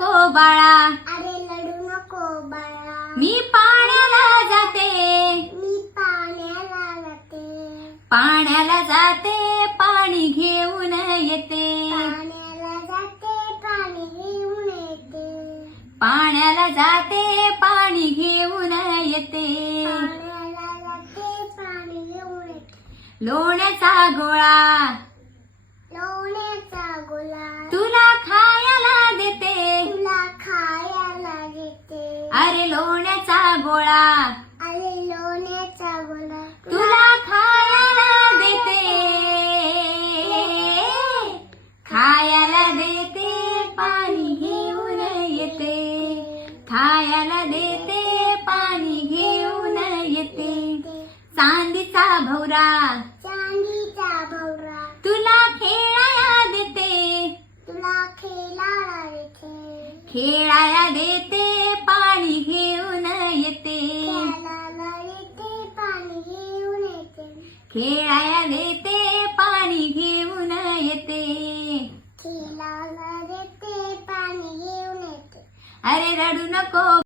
नको बाळा, अरे लढू नको बाळा, मी पाण्याला जाते, मी पाण्याला जाते, पाण्याला जाते पाणी घेऊन येते, पाण्याला जाते पाणी घेऊन येते, पाण्याला जाते पाणी घेऊन येते, पाण्याला जाते पाणी घेऊन येते, लोण्याचा गोळा लोण्याचा गोळा तुला खायला देते, तुला खायला देते, अरे लोण्याचा गोळा अरे लोण्याचा गोळा तुला खायला देते, खायला देते पाणी घेऊन येते, खायला देते पाणी घेऊन येते, चांदीचा भवरा चांदीचा भवरा तुला खेळाया देते, तुला खेळायला देते, खेळाया देते पाणी घेऊन येते, खेळायला देते पाणी घेऊन येते, खेळाया देते पाणी घेऊन येते, खेळायला देते पाणी घेऊन येते. अरे रडू नको